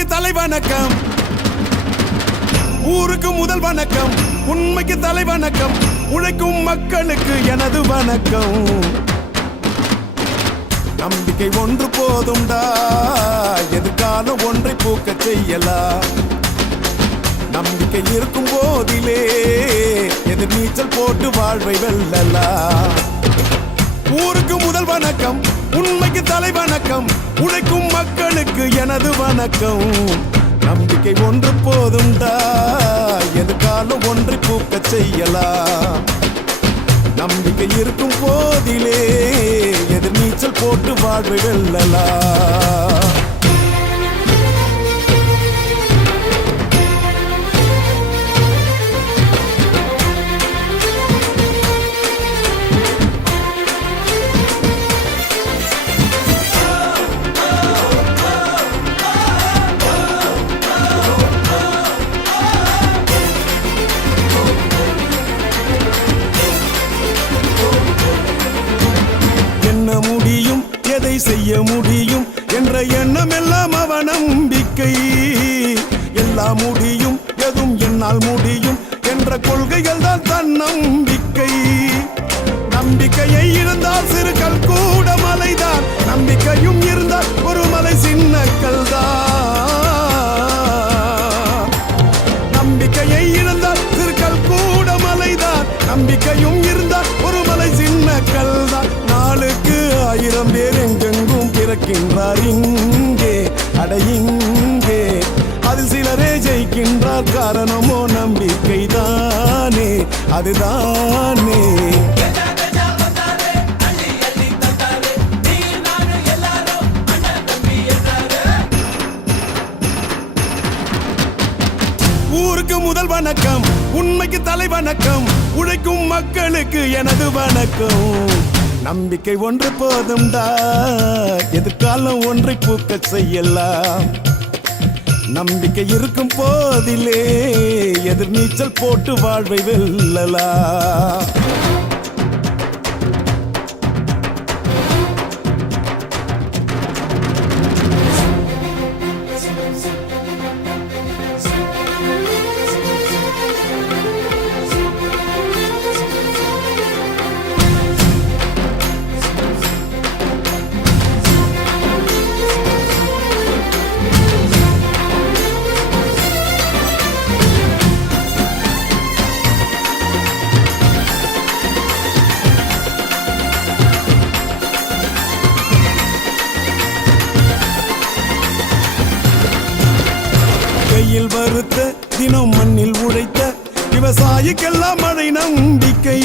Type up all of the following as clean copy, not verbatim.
உண்மைக்கு தலை வணக்கம், ஊருக்கு முதல் வணக்கம். உண்மைக்கு தலை வணக்கம், உழைக்கும் மக்களுக்கு எனது வணக்கம். நம்பிக்கை ஒன்று போதும்டா, எதிர்காலம் ஒன்றை பூக்க செய்யலாம். நம்பிக்கை இருக்கும் போதிலே எதிர் நீச்சல் போட்டு வாழ்வை வெல்லலாம். ஊருக்கு முதல் வணக்கம், உண்மைக்கு தலை வணக்கம், உழைக்கும் மக்களுக்கு எனது வணக்கம். நம்பிக்கை ஒன்று போதும்டா, எதிர்காலம் ஒன்றை பூக்க செய்யலாம். நம்பிக்கை இருக்கும் போதிலே எதிர் நீச்சல் போட்டு வாழ்வை வெல்லலாம். முடியும், எதை செய்ய முடியும் என்ற எண்ணம் எல்லாம் அவ நம்பிக்கை. எல்லாம் முடியும், எதுவும் என்னால் முடியும் என்ற கொள்கைகள் தான் தன்னம்பிக்கை. நம்பிக்கையை இருந்தால் சிறுகள் கூட மலைதான், நம்பிக்கையும் இருந்தால் ஒரு மலை சின்னக்கல் தான். நம்பிக்கையை இருந்தால் சிறுகள் கூட மலைதான், நம்பிக்கையும் இருந்தால் ஒரு மலை சின்னக்கல் தான். நாளுக்கு 1000 பேர் எங்கெங்கும் பிறக்கின்றார் இங்கே, அட இங்கே. அதில் சிலரே ஜெயிக்கின்றார், காரணமோ நம்பிக்கை தானே, அதுதானே. ஊருக்கு முதல் வணக்கம், உண்மைக்கு தலை வணக்கம், உழைக்கும் மக்களுக்கு எனது வணக்கம். நம்பிக்கை ஒன்று போதும்டா, எதிர்காலம் ஒன்றை பூக்க செய்யலாம். நம்பிக்கை இருக்கும் போதிலே எதிர் நீச்சல் போட்டு வாழ்வை வெல்லலாம். கையில் வறுத்த தினம் மண்ணில் உழைத்த விவசாயிக்கெல்லாம் மழை நம்பிக்கை.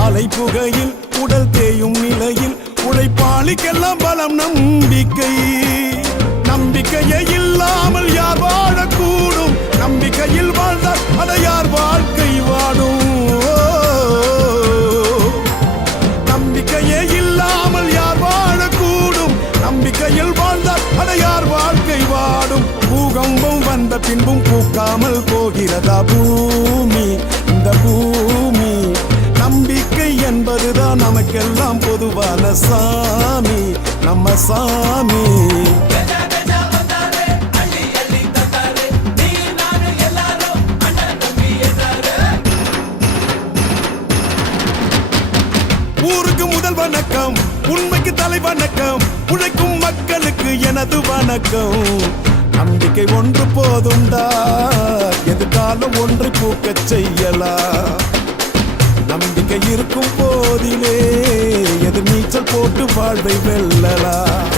ஆலை புகையில் உடல் தேயும் நிலையில் உழைப்பாளிக்கெல்லாம் பலம் நம்பிக்கை. நம்பிக்கையே இல்லாமல் யார் வாழக்கூடும், நம்பிக்கையில் வாழ்ந்தால் அதை யார் வாழ்க்கை வாடும். நம்பிக்கையே இல்லாமல் யார் வாழக்கூடும், நம்பிக்கையில் வாழ்ந்தால் அதை யார் வாழ்க்கை வாடும். பூகம்பம் வந்த பின்பும் பூக்காமல் போகிறதா பூமி, இந்த பூமி. நம்பிக்கை என்பதுதான் நமக்கெல்லாம் பொதுவான சாமி, நம்ம சாமி. ஊருக்கு முதல் வணக்கம், உண்மைக்கு தலை வணக்கம், உழைக்கும் மக்களுக்கு எனது வணக்கம். நம்பிக்கை ஒன்று போதும்டா, எதிர்காலம் ஒன்று பூக்க செய்யலாம். நம்பிக்கை இருக்கும் போதிலே எதிர் நீச்சல் போட்டு வாழ்வை வெல்லலாம்.